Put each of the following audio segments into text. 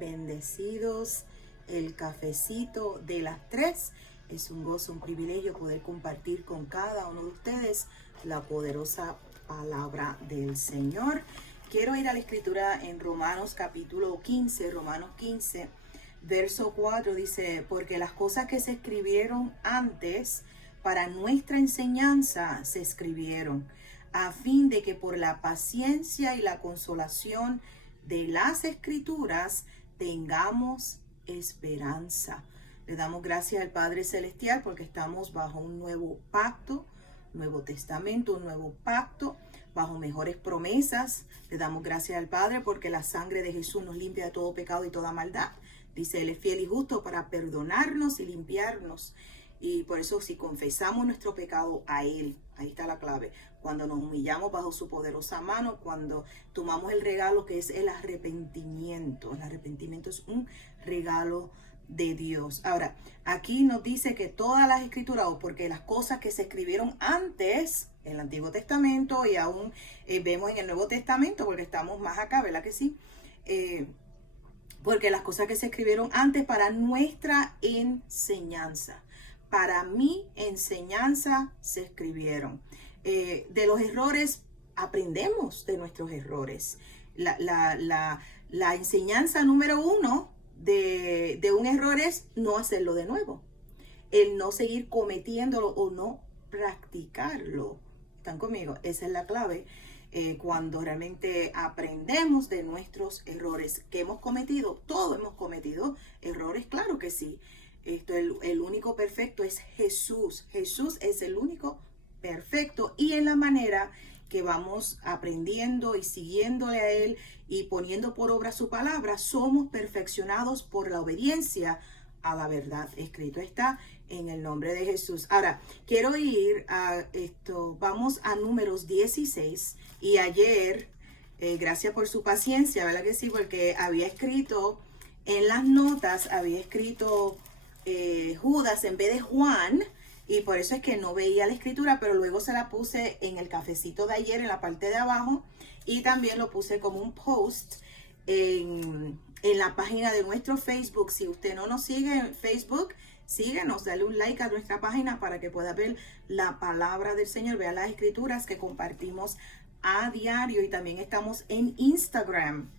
bendecidos. El cafecito de las 3. Es un gozo, un privilegio poder compartir con cada uno de ustedes la poderosa palabra del Señor. Quiero ir a la escritura en Romanos capítulo 15, Romanos 15, verso 4, dice: porque las cosas que se escribieron antes para nuestra enseñanza se escribieron, a fin de que por la paciencia y la consolación de las escrituras tengamos esperanza. Le damos gracias al Padre Celestial porque estamos bajo un nuevo pacto, Nuevo Testamento, un nuevo pacto, bajo mejores promesas. Le damos gracias al Padre porque la sangre de Jesús nos limpia de todo pecado y toda maldad. Dice, Él es fiel y justo para perdonarnos y limpiarnos. Y por eso, si confesamos nuestro pecado a Él, ahí está la clave, cuando nos humillamos bajo su poderosa mano, cuando tomamos el regalo que es el arrepentimiento. El arrepentimiento es un regalo de Dios. Ahora, aquí nos dice que todas las escrituras, o porque las cosas que se escribieron antes, en el Antiguo Testamento, y aún vemos en el Nuevo Testamento, porque estamos más acá, ¿verdad que sí? Porque las cosas que se escribieron antes para nuestra enseñanza, para mi enseñanza se escribieron. De los errores aprendemos de nuestros errores. La enseñanza número 1 de un error es no hacerlo de nuevo. El no seguir cometiéndolo o no practicarlo. ¿Están conmigo? Esa es la clave. Cuando realmente aprendemos de nuestros errores que hemos cometido. Todos hemos cometido errores, claro que sí. El único perfecto es Jesús. Jesús es el único perfecto, y en la manera que vamos aprendiendo y siguiéndole a Él y poniendo por obra su palabra, somos perfeccionados por la obediencia a la verdad. Escrito está en el nombre de Jesús. Ahora, quiero ir a esto, vamos a Números 16, y ayer, gracias por su paciencia, ¿verdad que sí? Porque había escrito en las notas, había escrito Judas en vez de Juan, y por eso es que no veía la escritura, pero luego se la puse en el cafecito de ayer en la parte de abajo, y también lo puse como un post en la página de nuestro Facebook. Si usted no nos sigue en Facebook, síguenos, dale un like a nuestra página para que pueda ver la palabra del Señor, vea las escrituras que compartimos a diario, y también estamos en Instagram.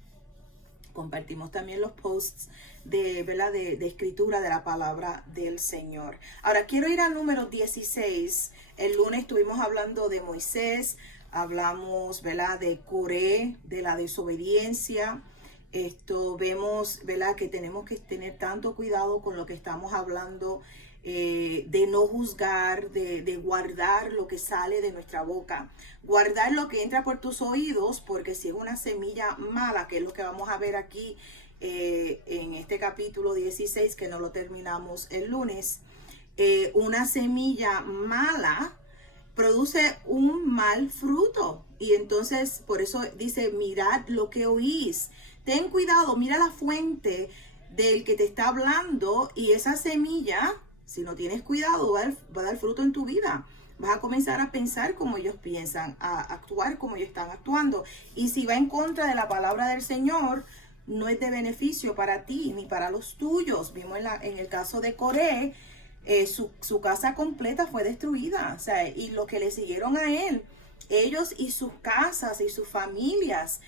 Compartimos también los posts ¿verdad? De escritura de la palabra del Señor. Ahora quiero ir al número 16. El lunes estuvimos hablando de Moisés, hablamos, ¿verdad? De Coré, de la desobediencia. Vemos, ¿verdad? Que tenemos que tener tanto cuidado con lo que estamos hablando, de no juzgar, de guardar lo que sale de nuestra boca, guardar lo que entra por tus oídos, porque si es una semilla mala, que es lo que vamos a ver aquí en este capítulo 16, que no lo terminamos el lunes, una semilla mala produce un mal fruto, y entonces por eso dice, mirad lo que oís. Ten cuidado, mira la fuente del que te está hablando, y esa semilla, si no tienes cuidado, va a dar fruto en tu vida. Vas a comenzar a pensar como ellos piensan, a actuar como ellos están actuando. Y si va en contra de la palabra del Señor, no es de beneficio para ti ni para los tuyos. Vimos en el caso de Coré, su casa completa fue destruida. O sea, y los que le siguieron a él, ellos y sus casas y sus familias,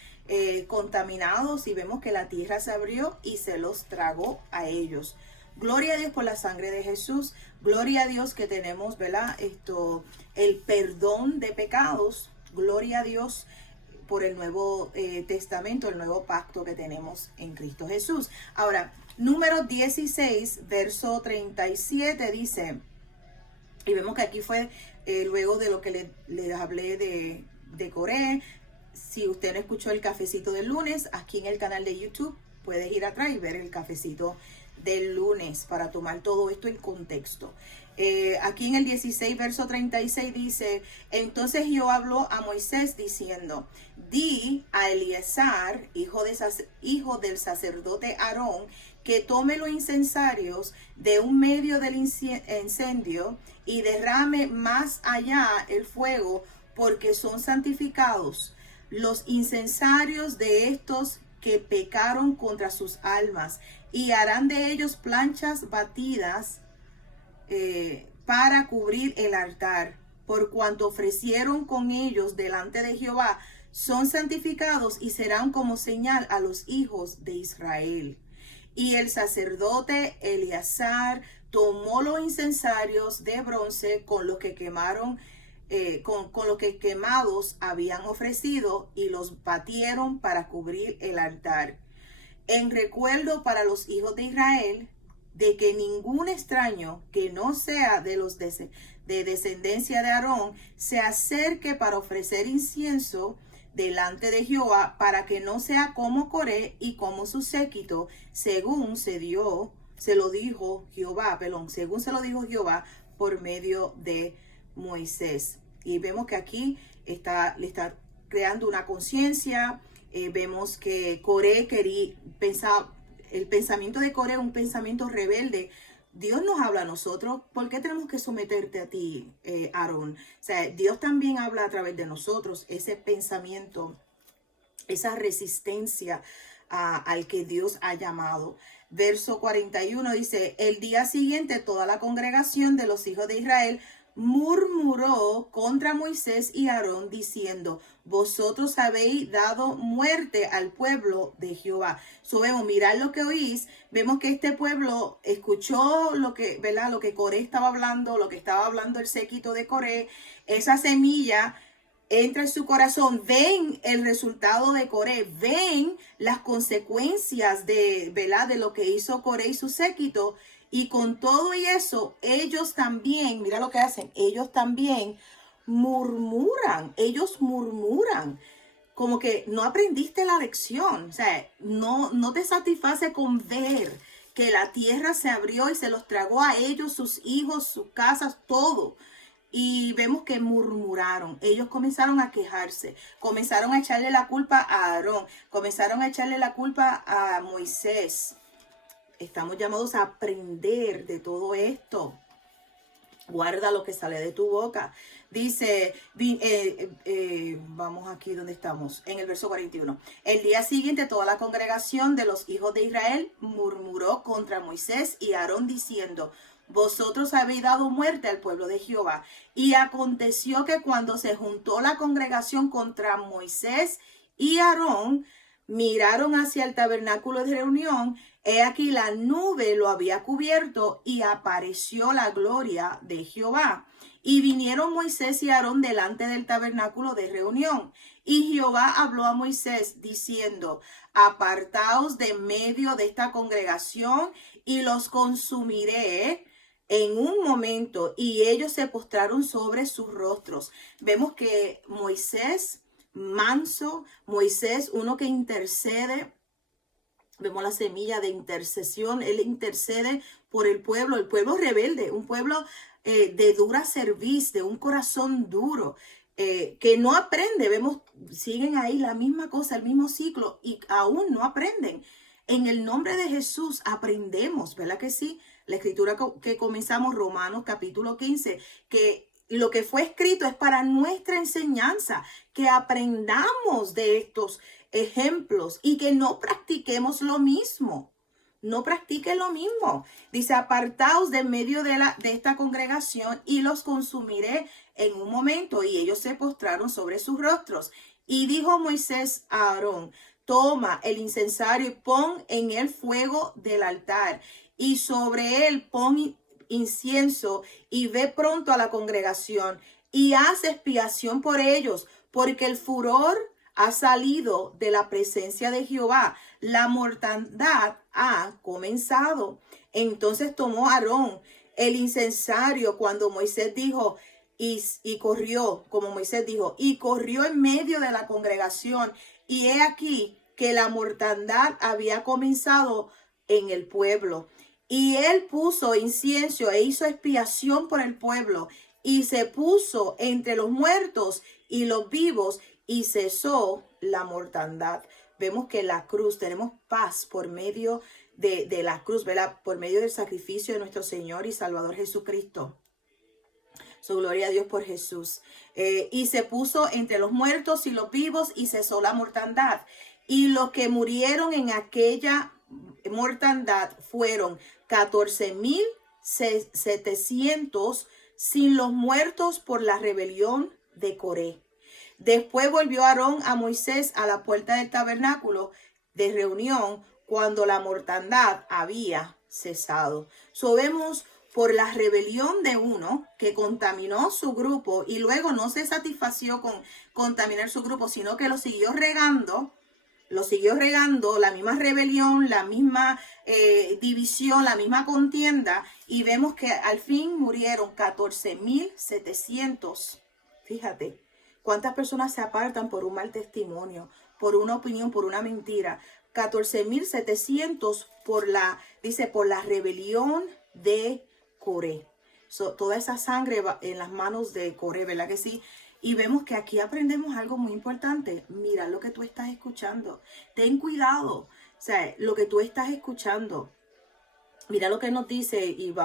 contaminados, y vemos que la tierra se abrió y se los tragó a ellos. Gloria a Dios por la sangre de Jesús. Gloria a Dios que tenemos, ¿verdad? El perdón de pecados. Gloria a Dios por el Nuevo Testamento, el nuevo pacto que tenemos en Cristo Jesús. Ahora, número 16, verso 37 dice, y vemos que aquí fue luego de lo que les hablé de Coré. Si usted no escuchó el cafecito del lunes, aquí en el canal de YouTube, puedes ir atrás y ver el cafecito del lunes para tomar todo esto en contexto. Aquí en el 16, verso 36 dice, entonces Jehová habló a Moisés diciendo, di a Eleazar, hijo del sacerdote Aarón, que tome los incensarios de un medio del incendio y derrame más allá el fuego, porque son santificados los incensarios de estos que pecaron contra sus almas, y harán de ellos planchas batidas para cubrir el altar. Por cuanto ofrecieron con ellos delante de Jehová, son santificados y serán como señal a los hijos de Israel. Y el sacerdote Eleazar tomó los incensarios de bronce con los que quemaron, con los que quemados habían ofrecido, y los batieron para cubrir el altar, en recuerdo para los hijos de Israel, de que ningún extraño que no sea de los de descendencia de Aarón se acerque para ofrecer incienso delante de Jehová, para que no sea como Coré y como su séquito, según se lo dijo Jehová por medio de Moisés. Y vemos que aquí le está creando una conciencia. Vemos que Coré pensaba, el pensamiento de Coré, un pensamiento rebelde. Dios nos habla a nosotros. ¿Por qué tenemos que someterte a ti, Aarón? O sea, Dios también habla a través de nosotros. Ese pensamiento, esa resistencia al que Dios ha llamado. Verso 41 dice: el día siguiente toda la congregación de los hijos de Israel murmuró contra Moisés y Aarón, diciendo: vosotros habéis dado muerte al pueblo de Jehová. Vemos, mirad lo que oís. Vemos que este pueblo escuchó lo que, ¿verdad? Lo que Coré estaba hablando, lo que estaba hablando el séquito de Coré. Esa semilla entra en su corazón. Ven el resultado de Coré, ven las consecuencias de, ¿verdad?, de lo que hizo Coré y su séquito. Y con todo y eso, ellos también, mira lo que hacen, ellos también murmuran, como que no aprendiste la lección. O sea, no te satisface con ver que la tierra se abrió y se los tragó a ellos, sus hijos, sus casas, todo. Y vemos que murmuraron. Ellos comenzaron a quejarse, comenzaron a echarle la culpa a Aarón, comenzaron a echarle la culpa a Moisés. Estamos llamados a aprender de todo esto. Guarda lo que sale de tu boca. Dice, vamos aquí donde estamos, en el verso 41. El día siguiente toda la congregación de los hijos de Israel murmuró contra Moisés y Aarón, diciendo: vosotros habéis dado muerte al pueblo de Jehová. Y aconteció que cuando se juntó la congregación contra Moisés y Aarón, miraron hacia el tabernáculo de reunión. He aquí la nube lo había cubierto y apareció la gloria de Jehová. Y vinieron Moisés y Aarón delante del tabernáculo de reunión. Y Jehová habló a Moisés diciendo: apartaos de medio de esta congregación y los consumiré en un momento. Y ellos se postraron sobre sus rostros. Vemos que Moisés, manso, Moisés, uno que intercede. Vemos la semilla de intercesión. Él intercede por el pueblo rebelde, un pueblo de dura cerviz, de un corazón duro, que no aprende. Vemos, siguen ahí la misma cosa, el mismo ciclo, y aún no aprenden. En el nombre de Jesús aprendemos, ¿verdad que sí? La escritura que comenzamos, Romanos capítulo 15, que lo que fue escrito es para nuestra enseñanza, que aprendamos de estos ejemplos y que no practiquemos lo mismo. No practiquen lo mismo. Dice: apartaos de medio de esta congregación y los consumiré en un momento. Y ellos se postraron sobre sus rostros. Y dijo Moisés a Aarón: toma el incensario y pon en el fuego del altar, y sobre él pon incienso, y ve pronto a la congregación y haz expiación por ellos, porque el furor ha salido de la presencia de Jehová, la mortandad ha comenzado. Entonces tomó Aarón el incensario cuando Moisés dijo, y corrió, como Moisés dijo, y corrió en medio de la congregación, y he aquí que la mortandad había comenzado en el pueblo. Y él puso incienso e hizo expiación por el pueblo, y se puso entre los muertos y los vivos, y cesó la mortandad. Vemos que la cruz, tenemos paz por medio de la cruz, ¿verdad? Por medio del sacrificio de nuestro Señor y Salvador Jesucristo. So, gloria a Dios por Jesús. Y se puso entre los muertos y los vivos, y cesó la mortandad. Y los que murieron en aquella mortandad fueron 14,700 sin los muertos por la rebelión de Coré. Después volvió Aarón a Moisés a la puerta del tabernáculo de reunión cuando la mortandad había cesado. Vemos por la rebelión de uno que contaminó su grupo y luego no se satisfació con contaminar su grupo, sino que lo siguió regando, la misma rebelión, la misma división, la misma contienda, y vemos que al fin murieron 14,700. Fíjate, cuántas personas se apartan por un mal testimonio, por una opinión, por una mentira. 14,700 por la rebelión de Coré. Toda esa sangre va en las manos de Coré, ¿verdad que sí? Y vemos que aquí aprendemos algo muy importante. Mira lo que tú estás escuchando. Ten cuidado. O sea, lo que tú estás escuchando. Mira lo que nos dice y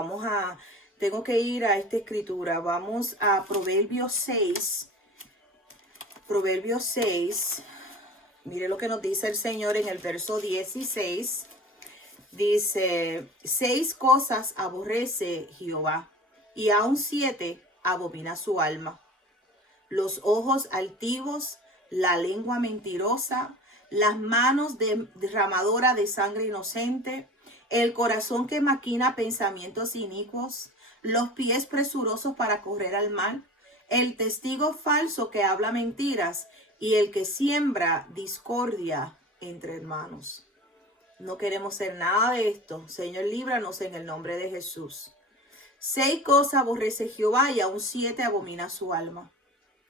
tengo que ir a esta escritura. Vamos a Proverbios 6. Proverbios 6. Mire lo que nos dice el Señor en el verso 16. Dice, 6 cosas aborrece Jehová, y aun 7 abomina su alma: los ojos altivos, la lengua mentirosa, las manos derramadoras de sangre inocente, el corazón que maquina pensamientos inicuos, los pies presurosos para correr al mal, el testigo falso que habla mentiras y el que siembra discordia entre hermanos. No queremos ser nada de esto. Señor, líbranos en el nombre de Jesús. 6 cosas aborrece Jehová y aun 7 abomina su alma.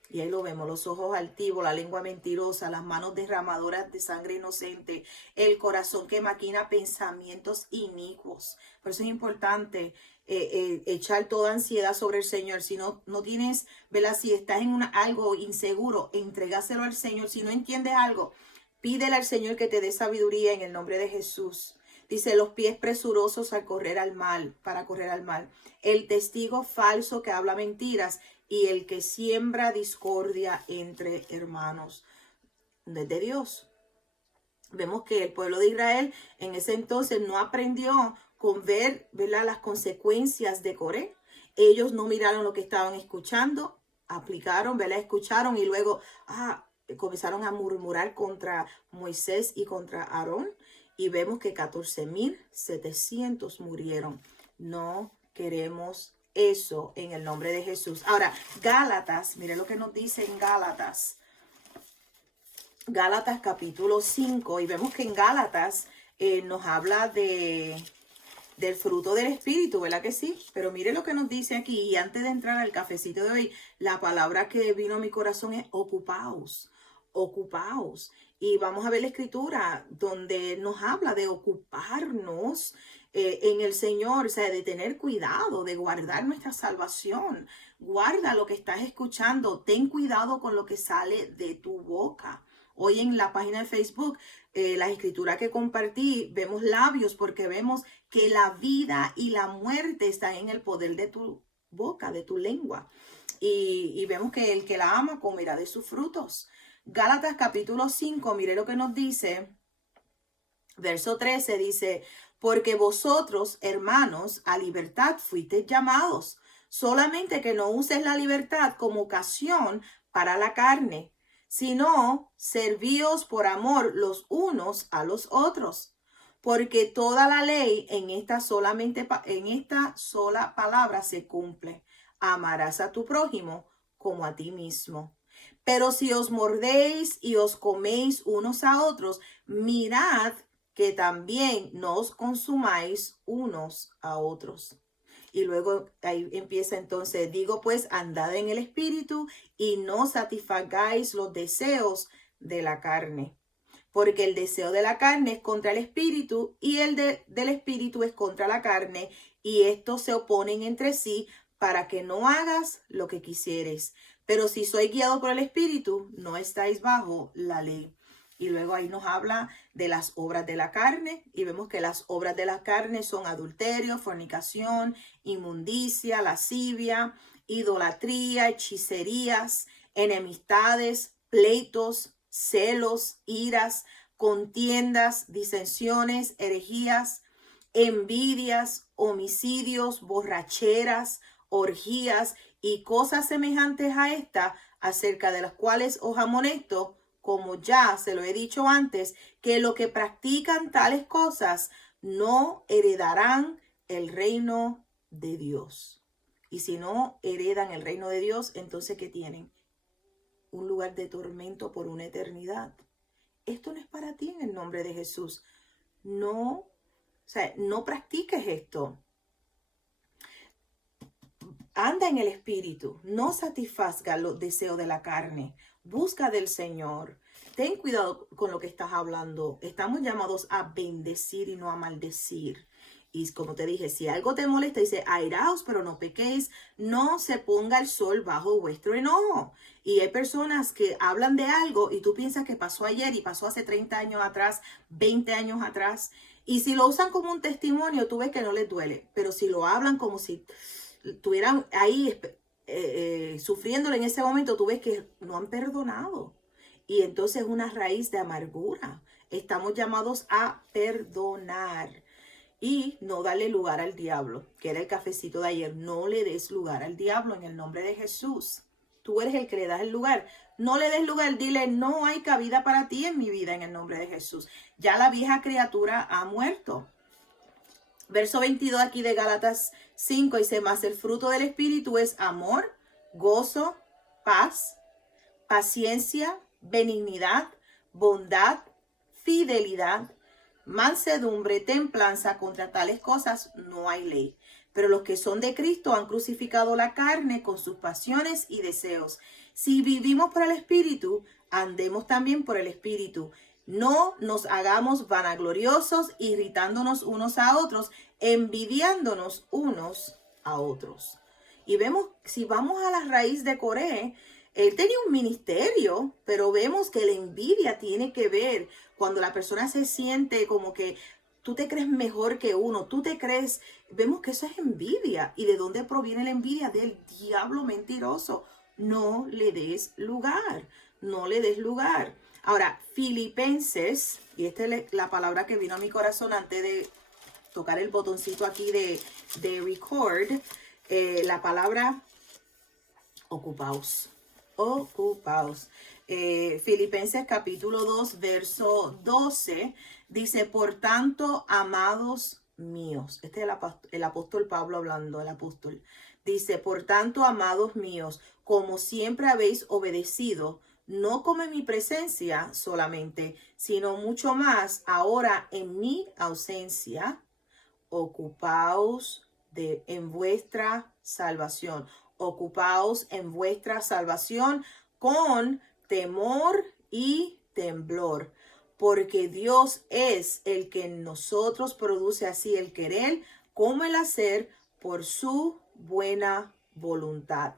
Y ahí lo vemos, los ojos altivos, la lengua mentirosa, las manos derramadoras de sangre inocente, el corazón que maquina pensamientos inicuos. Por eso es importante echar toda ansiedad sobre el Señor. Si no tienes, ¿verdad? Si estás en algo inseguro, entregáselo al Señor. Si no entiendes algo, pídele al Señor que te dé sabiduría en el nombre de Jesús. Dice, los pies presurosos para correr al mal. El testigo falso que habla mentiras y el que siembra discordia entre hermanos. No es de Dios. Vemos que el pueblo de Israel en ese entonces no aprendió con ver, ¿verdad?, las consecuencias de Coré. Ellos no miraron lo que estaban escuchando, aplicaron, ¿verdad?, escucharon y luego comenzaron a murmurar contra Moisés y contra Aarón. Y vemos que 14,700 murieron. No queremos eso en el nombre de Jesús. Ahora, Gálatas, mire lo que nos dice en Gálatas. Gálatas capítulo 5. Y vemos que en Gálatas nos habla del fruto del Espíritu, ¿verdad que sí? Pero mire lo que nos dice aquí. Y antes de entrar al cafecito de hoy, la palabra que vino a mi corazón es ocupaos. Ocupaos. Y vamos a ver la escritura donde nos habla de ocuparnos en el Señor, o sea, de tener cuidado, de guardar nuestra salvación. Guarda lo que estás escuchando, ten cuidado con lo que sale de tu boca. Hoy en la página de Facebook, la escritura que compartí, vemos labios porque vemos que la vida y la muerte están en el poder de tu boca, de tu lengua. Y vemos que el que la ama comerá de sus frutos. Gálatas capítulo 5, mire lo que nos dice. Verso 13 dice, porque vosotros, hermanos, a libertad fuisteis llamados, solamente que no uses la libertad como ocasión para la carne, sino servíos por amor los unos a los otros. Porque toda la ley en esta sola palabra se cumple. Amarás a tu prójimo como a ti mismo. Pero si os mordéis y os coméis unos a otros, mirad que también no os consumáis unos a otros. Y luego ahí empieza entonces, digo pues, andad en el Espíritu y no satisfagáis los deseos de la carne. Porque el deseo de la carne es contra el Espíritu y el del Espíritu es contra la carne. Y estos se oponen entre sí para que no hagas lo que quisieres. Pero si sois guiados por el Espíritu, no estáis bajo la ley. Y luego ahí nos habla de las obras de la carne. Y vemos que las obras de la carne son adulterio, fornicación, inmundicia, lascivia, idolatría, hechicerías, enemistades, pleitos, celos, iras, contiendas, disensiones, herejías, envidias, homicidios, borracheras, orgías y cosas semejantes a esta, acerca de las cuales os amonesto, como ya se lo he dicho antes, que los que practican tales cosas no heredarán el reino de Dios. Y si no heredan el reino de Dios, entonces ¿qué tienen? Un lugar de tormento por una eternidad. Esto no es para ti en el nombre de Jesús. No, no practiques esto. Anda en el espíritu, no satisfaga los deseos de la carne. Busca del Señor. Ten cuidado con lo que estás hablando. Estamos llamados a bendecir y no a maldecir. Y como te dije, si algo te molesta, dice, airaos, pero no pequéis, no se ponga el sol bajo vuestro enojo. Y hay personas que hablan de algo y tú piensas que pasó ayer y pasó hace 30 años atrás, 20 años atrás. Y si lo usan como un testimonio, tú ves que no les duele. Pero si lo hablan como si estuvieran ahí sufriéndolo en ese momento, tú ves que no han perdonado. Y entonces es una raíz de amargura. Estamos llamados a perdonar y no darle lugar al diablo, que era el cafecito de ayer. No le des lugar al diablo en el nombre de Jesús. Tú eres el que le das el lugar. No le des lugar, dile, no hay cabida para ti en mi vida en el nombre de Jesús. Ya la vieja criatura ha muerto. Verso 22 aquí de Gálatas 5 dice, mas el fruto del Espíritu es amor, gozo, paz, paciencia, benignidad, bondad, fidelidad, mansedumbre, templanza. Contra tales cosas no hay ley. Pero los que son de Cristo han crucificado la carne con sus pasiones y deseos. Si vivimos por el Espíritu, andemos también por el Espíritu. No nos hagamos vanagloriosos, irritándonos unos a otros, envidiándonos unos a otros. Y vemos, si vamos a la raíz de Coré, él tenía un ministerio, pero vemos que la envidia tiene que ver cuando la persona se siente como que tú te crees mejor que uno, tú te crees, vemos que eso es envidia. ¿Y de dónde proviene la envidia? Del diablo mentiroso. No le des lugar, no le des lugar. Ahora, Filipenses, y esta es la palabra que vino a mi corazón antes de tocar el botoncito aquí de record, la palabra ocupaos. Ocupaos. Filipenses capítulo 2, verso 12, dice, por tanto, amados míos, este es el apóstol Pablo hablando, el apóstol, dice, por tanto, amados míos, como siempre habéis obedecido, no como en mi presencia solamente, sino mucho más ahora en mi ausencia, ocupaos en vuestra salvación. Ocupaos en vuestra salvación con temor y temblor, porque Dios es el que en nosotros produce así el querer como el hacer por su buena voluntad.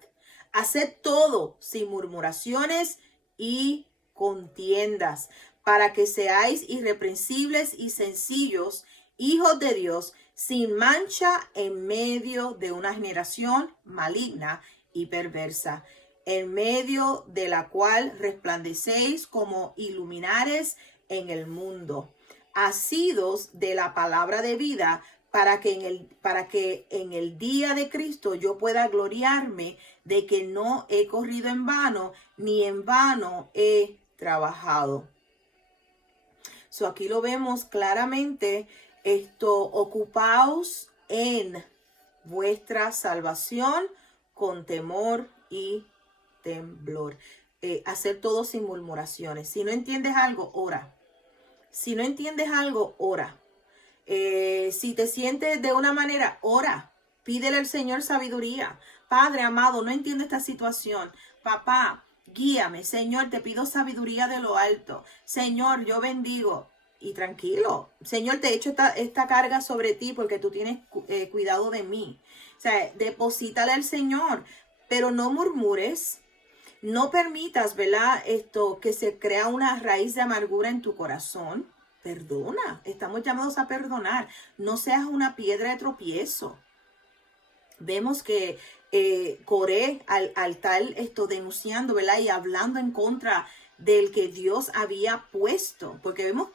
Haced todo sin murmuraciones y contiendas, para que seáis irreprensibles y sencillos, hijos de Dios, sin mancha en medio de una generación maligna y perversa, en medio de la cual resplandecéis como iluminares en el mundo, asidos de la palabra de vida, para que en el día de Cristo yo pueda gloriarme de que no he corrido en vano, ni en vano he trabajado. So aquí lo vemos claramente. Ocupaos en vuestra salvación con temor y temblor. Hacer todo sin murmuraciones. Si no entiendes algo, ora. Si no entiendes algo, ora. Si te sientes de una manera, ora. Pídele al Señor sabiduría. Padre amado, no entiendo esta situación. Papá, guíame. Señor, te pido sabiduría de lo alto. Señor, yo bendigo. Y tranquilo. Señor, te he hecho esta carga sobre ti porque tú tienes cuidado de mí. O sea, deposítale al Señor. Pero no murmures. No permitas, ¿verdad? Que se crea una raíz de amargura en tu corazón. Perdona. Estamos llamados a perdonar. No seas una piedra de tropiezo. Vemos que Coré al tal denunciando, ¿verdad? Y hablando en contra del que Dios había puesto. Porque vemos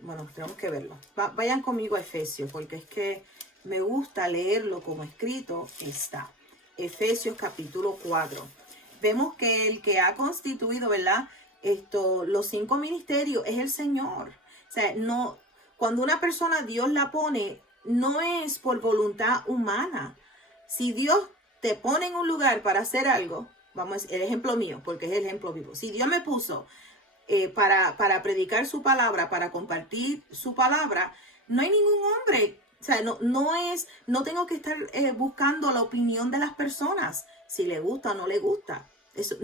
bueno, tenemos que verlo. Vayan conmigo a Efesios, porque es que me gusta leerlo como escrito está. Efesios capítulo 4. Vemos que el que ha constituido, ¿verdad? Los 5 ministerios es el Señor. O sea, no, cuando una persona Dios la pone, no es por voluntad humana. Si Dios te pone en un lugar para hacer algo, vamos, el ejemplo mío, porque es el ejemplo vivo. Si Dios me puso para predicar su palabra, para compartir su palabra, no hay ningún hombre. O sea, no tengo que estar buscando la opinión de las personas, si le gusta o no le gusta. Eso,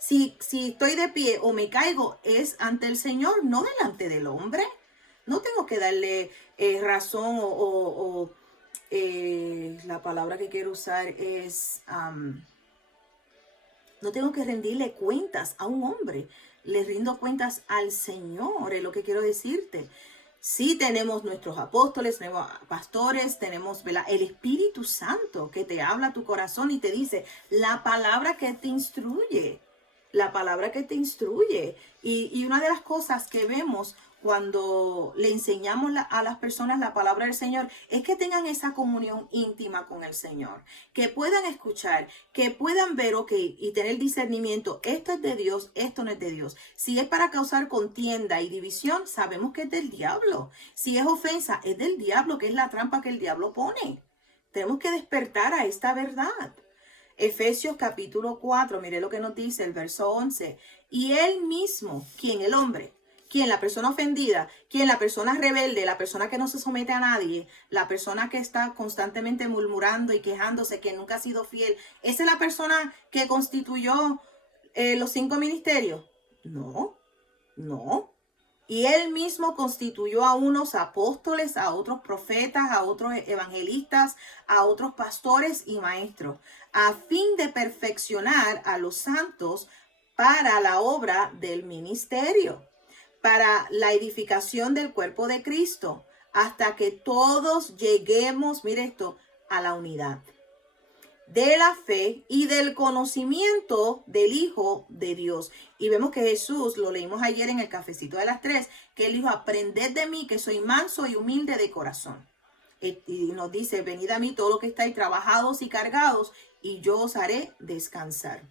si estoy de pie o me caigo, es ante el Señor, no delante del hombre. No tengo que darle razón o la palabra que quiero usar es, no tengo que rendirle cuentas a un hombre. Le rindo cuentas al Señor, es lo que quiero decirte. Sí tenemos nuestros apóstoles, tenemos pastores, tenemos, ¿verdad?, el Espíritu Santo que te habla a tu corazón y te dice la palabra que te instruye. La palabra que te instruye. Y una de las cosas que vemos cuando le enseñamos a las personas la palabra del Señor es que tengan esa comunión íntima con el Señor, que puedan escuchar, que puedan ver, y tener discernimiento, esto es de Dios, esto no es de Dios. Si es para causar contienda y división, sabemos que es del diablo. Si es ofensa, es del diablo, que es la trampa que el diablo pone. Tenemos que despertar a esta verdad. Efesios capítulo 4, mire lo que nos dice el verso 11. Y él mismo, ¿quién? El hombre. ¿Quién? La persona ofendida. ¿Quién? La persona rebelde, la persona que no se somete a nadie, la persona que está constantemente murmurando y quejándose, que nunca ha sido fiel. ¿Esa es la persona que constituyó los 5 ministerios? No, no. Y él mismo constituyó a unos apóstoles, a otros profetas, a otros evangelistas, a otros pastores y maestros, a fin de perfeccionar a los santos para la obra del ministerio, para la edificación del cuerpo de Cristo, hasta que todos lleguemos, mire esto, a la unidad de la fe y del conocimiento del Hijo de Dios. Y vemos que Jesús, lo leímos ayer en el cafecito de las 3, que él dijo, aprended de mí, que soy manso y humilde de corazón. Y nos dice, venid a mí todos los que estáis trabajados y cargados, y yo os haré descansar.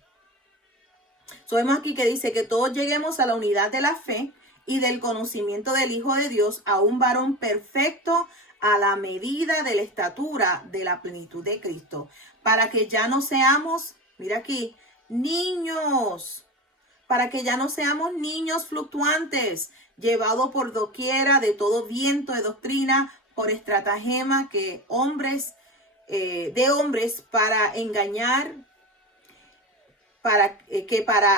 Vemos aquí que dice que todos lleguemos a la unidad de la fe y del conocimiento del Hijo de Dios, a un varón perfecto, a la medida de la estatura de la plenitud de Cristo, para que ya no seamos, mira aquí, niños, para que ya no seamos niños fluctuantes, llevados por doquiera de todo viento de doctrina, por estratagema de hombres para engañar, para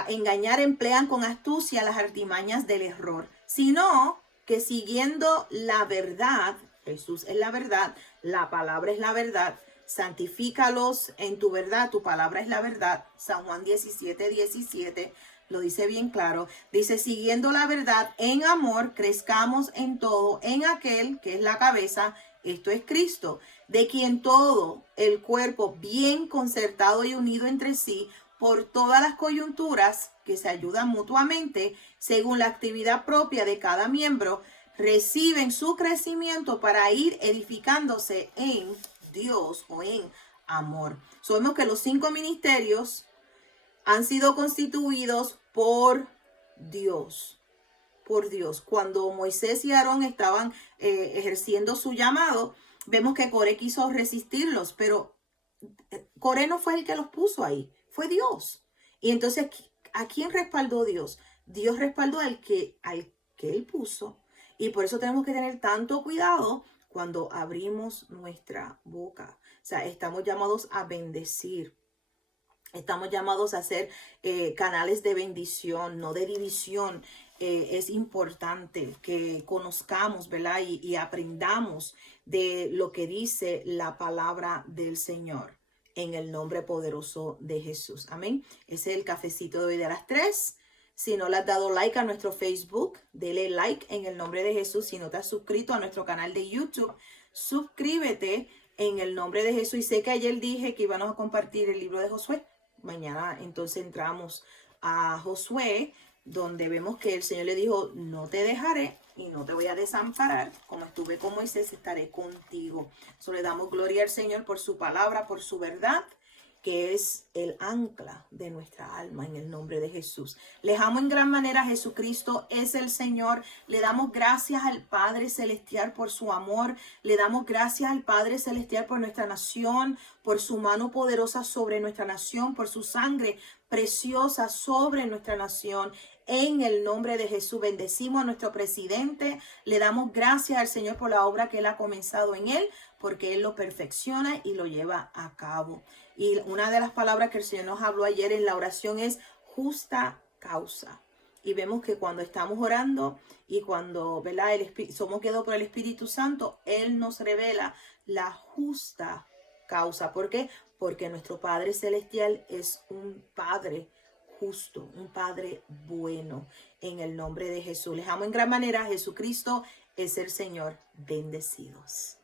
engañar emplean con astucia las artimañas del error, sino que siguiendo la verdad, Jesús es la verdad, la palabra es la verdad, santifícalos en tu verdad, tu palabra es la verdad. San Juan 17:17 lo dice bien claro. Dice, siguiendo la verdad en amor, crezcamos en todo, en aquel que es la cabeza, esto es Cristo, de quien todo el cuerpo bien concertado y unido entre sí, por todas las coyunturas que se ayudan mutuamente, según la actividad propia de cada miembro, reciben su crecimiento para ir edificándose en Dios o en amor. Sabemos que los 5 ministerios han sido constituidos por Dios. Por Dios. Cuando Moisés y Aarón estaban ejerciendo su llamado, vemos que Coré quiso resistirlos, pero Coré no fue el que los puso ahí, fue Dios. Y entonces, ¿a quién respaldó Dios? Dios respaldó al que él puso. Y por eso tenemos que tener tanto cuidado cuando abrimos nuestra boca. O sea, estamos llamados a bendecir. Estamos llamados a ser canales de bendición, no de división. Es importante que conozcamos, ¿verdad? Y aprendamos de lo que dice la palabra del Señor en el nombre poderoso de Jesús. Amén. Ese es el cafecito de hoy de las 3. Si no le has dado like a nuestro Facebook, dele like en el nombre de Jesús. Si no te has suscrito a nuestro canal de YouTube, suscríbete en el nombre de Jesús. Y sé que ayer dije que íbamos a compartir el libro de Josué. Mañana entonces entramos a Josué, donde vemos que el Señor le dijo, no te dejaré y no te voy a desamparar, como estuve con Moisés, estaré contigo. So, le damos gloria al Señor por su palabra, por su verdad, que es el ancla de nuestra alma, en el nombre de Jesús. Les amo en gran manera. Jesucristo es el Señor. Le damos gracias al Padre Celestial por su amor. Le damos gracias al Padre Celestial por nuestra nación, por su mano poderosa sobre nuestra nación, por su sangre preciosa sobre nuestra nación. En el nombre de Jesús bendecimos a nuestro presidente. Le damos gracias al Señor por la obra que Él ha comenzado en él, porque Él lo perfecciona y lo lleva a cabo. Y una de las palabras que el Señor nos habló ayer en la oración es justa causa. Y vemos que cuando estamos orando y cuando, ¿verdad?, somos guiados por el Espíritu Santo, Él nos revela la justa causa. ¿Por qué? Porque nuestro Padre Celestial es un Padre justo, un Padre bueno, en el nombre de Jesús. Les amo en gran manera. Jesucristo es el Señor. Bendecidos.